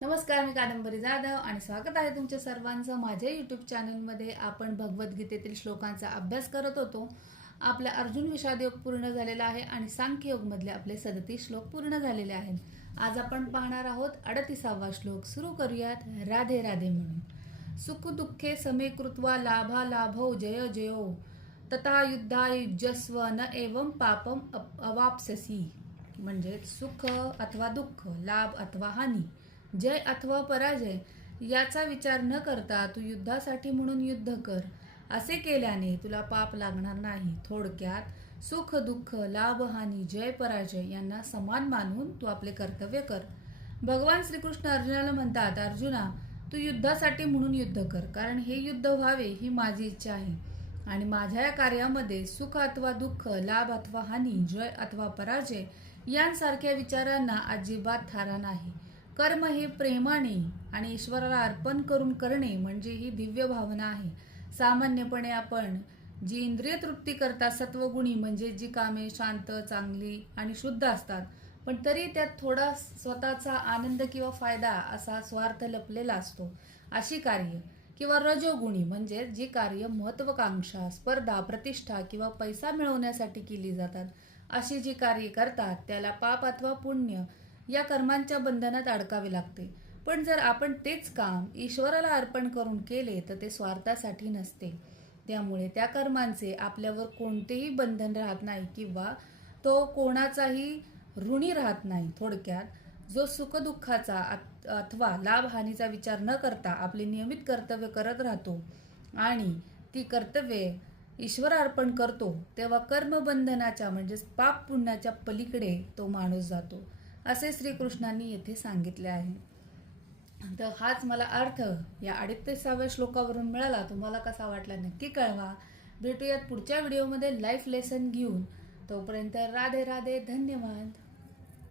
नमस्कार, मी कादंबरी जाधव आणि स्वागत आहे तुमच्या सर्वांचं माझ्या यूट्यूब चॅनलमध्ये. आपण भगवद्गीतेतील श्लोकांचा अभ्यास करत होतो. आपला अर्जुन विषाद योग पूर्ण झालेला आहे आणि सांख्य योग मधले आपले 37 श्लोक पूर्ण झालेले आहेत. आज आपण पाहणार आहोत 38वा श्लोक. सुरू करूयात. राधे राधे म्हणून. सुख दुःखे समे कृत्वा लाभा लाभो जय जयो तथा युद्धा युजस्व न एवं पापम अवाप्स्यसी. म्हणजे सुख अथवा दुःख, लाभ अथवा हानी, जय अथवा पराजय याचा विचार न करता तू युद्धासाठी म्हणून युद्ध कर. असे केल्याने तुला पाप लागणार नाही. थोडक्यात सुख दुःख, लाभ हानी, जय पराजय यांना समान मानून तू आपले कर्तव्य कर. भगवान श्रीकृष्ण अर्जुनाला म्हणतात, अर्जुना तू युद्धासाठी म्हणून युद्ध कर, कारण हे युद्ध व्हावे ही माझी इच्छा आहे आणि माझ्या या कार्यामध्ये सुख अथवा दुःख, लाभ अथवा हानी, जय अथवा पराजय यांसारख्या विचारांना अजिबात थारा नाही. कर्म हे प्रेमाने आणि ईश्वराला अर्पण करून करणे म्हणजे ही दिव्य भावना आहे. सामान्यपणे आपण जी इंद्रिय तृप्ती करता सत्वगुणी म्हणजे जी कामे शांत, चांगली आणि शुद्ध असतात, पण तरी त्यात थोडा स्वतःचा आनंद किंवा फायदा असा स्वार्थ लपलेला असतो, अशी कार्य. किंवा रजोगुणी म्हणजे जी कार्य महत्वाकांक्षा, स्पर्धा, प्रतिष्ठा किंवा पैसा मिळवण्यासाठी केली जातात, अशी जी कार्य करतात त्याला पाप अथवा पुण्य या कर्मांच्या बंधनात अडकावे लागते. पण जर आपण तेच काम ईश्वराला अर्पण करून केले तर ते स्वार्थासाठी नसते. त्यामुळे त्या कर्मांचे आपल्यावर कोणतेही बंधन राहत नाही किंवा तो कोणाचाही ऋणी राहत नाही. थोडक्यात जो सुखदुःखाचा अथवा लाभ हानीचा विचार न करता आपले नियमित कर्तव्य करत राहतो आणि ती कर्तव्ये ईश्वर अर्पण करतो, तेव्हा कर्मबंधनाच्या म्हणजेच पाप पुण्याच्या पलीकडे तो माणूस जातो, असे श्रीकृष्णांनी येथे सांगितले आहे. तर हाच मला अर्थ या 38व्या श्लोकावरून मिळाला. तुम्हाला कसा वाटला नक्की कळवा. भेटूयात पुढच्या व्हिडिओमध्ये लाईफ लेसन घेऊन. तोपर्यंत राधे राधे. धन्यवाद.